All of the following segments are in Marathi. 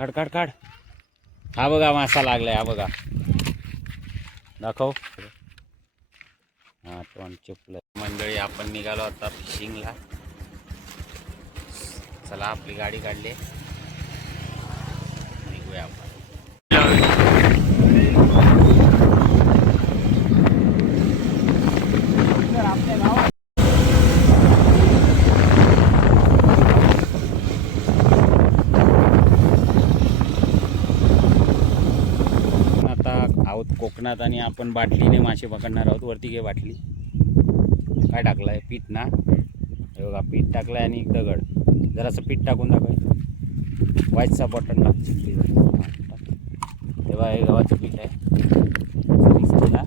काढ काढ काढ. हा बघा मासा लागलाय हा बघा. दाखव. हा तोंड चुपलं मंडळी आपण निघालो आता फिशिंगला चला आपली गाडी काढली. निघूया आपण आता आहोत कोकणात आणि आपण बाटलीने मासे पकडणार आहोत. वरती घे बाटली. काय टाकलं आहे पीठ ना? हे बघा पीठ टाकलं आहे आणि दगड. जरासं पीठ टाकून दाखवाय व्हाईटचा बटन टाक तेव्हा हे गव्हाचं पीठ आहे. ना?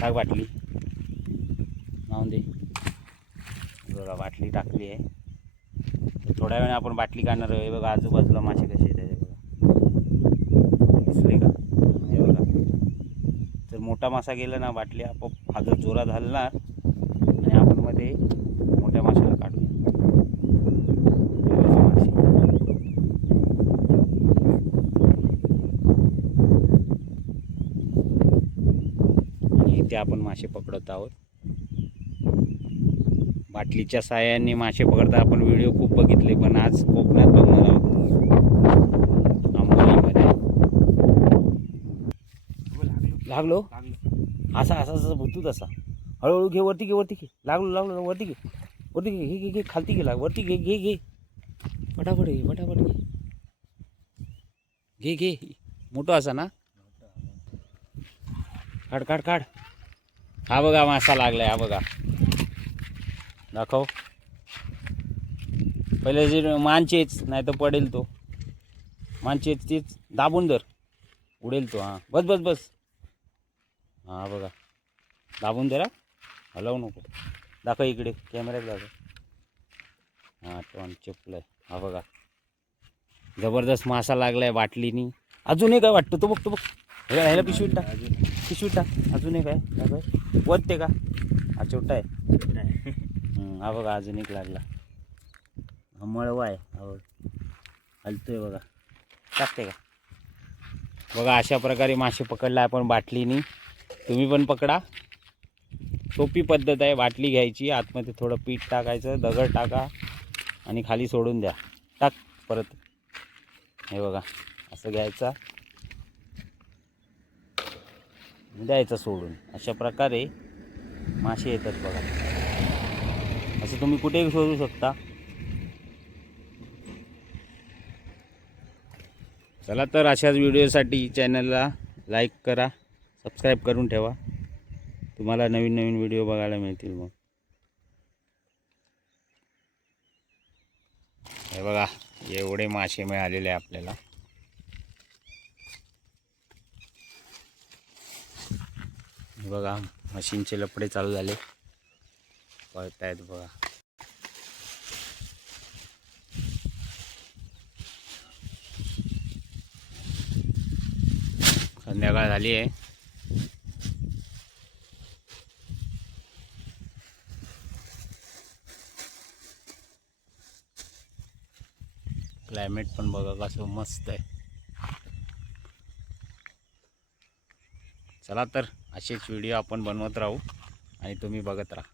टाक बाटली. लावून दे. बघा बाटली टाकली आहे. थोड्या वेळाने आपण बाटली काढणार आहे बघा आजूबाजूला मासे कसे आहेत बघा. दिसले का? मोठा मासा गेला ना बाटली आपोआप हा जोरात हलणार आणि आपण मध्ये मोठ्या माशाला काढूया. आणि इथे आपण मासे पकडत आहोत. बाटलीच्या साह्याने मासे पकडता आपण व्हिडिओ खूप बघितले पण आज कोकणात बघणार आहोत आंबोलीमध्ये लागलो? असा असा असा भुतू तसा हळूहळू घे वरती घे वरती घे. लागलो लागलो वरती घे. वरती घे घे घे घे खालती गेला वरती घे घे घे. पटापट घे पटापट घे. घे घे. मोठं असा ना? काढ काढ काढ. हा बघा मासा लागलाय हा बघा. दाखव. पहिले जे मानचेच नाही तर पडेल तो. मानचेच तेच. दाबून धर. उडेल तो हां. बस बस बस. हां बघा. दाबून दे रा. हलवू नको. दाखव इकडे. कॅमेऱ्यात दाखव. हां तोंड चिपलं हा बघा. जबरदस्त मासा लागलाय बाटलीनी. अजून एक काय वाटतं? तो बघ तो बघ. हे ह्याला पिशवीत टाक. पिशवीत टाक. अजून एक आहे दाखव वरते का? हा छोटा आहे. हा बघा. अजून एक लागला. हा मळवा आहे. हा बघ. हलतोय बघा. टाकते का? बघा अशा प्रकारे मासे पकडला आपण बाटलीनी. तुम्ही पण पकडा. सोपी पद्धत आहे बाटली घ्यायची आतमध्ये थोडं पीठ टाकायचं दगड टाका आणि खाली सोडून द्या. टाक परत. हे बघा असं घ्यायचा. द्यायचं सोडून. अशा प्रकारे मासे येतात बघा. असं तुम्ही कुठेही शोधू शकता. चला तर अशाच व्हिडिओसाठी चॅनलला लाईक करा. सबस्क्राईब करून ठेवा. तुम्हाला नवीन नवीन व्हिडिओ बघायला मिळतील मग. हे बघा एवढे मासे मिळालेले आहे आपल्याला. बघा मशीनचे लपडे चालू झाले. पळतायत बघा. संध्याकाळ झाली आहे. क्लायमेट पण बघा कसं मस्त आहे. चला तर असेच व्हिडिओ आपण बनवत राहू आणि तुम्ही बघत राहा.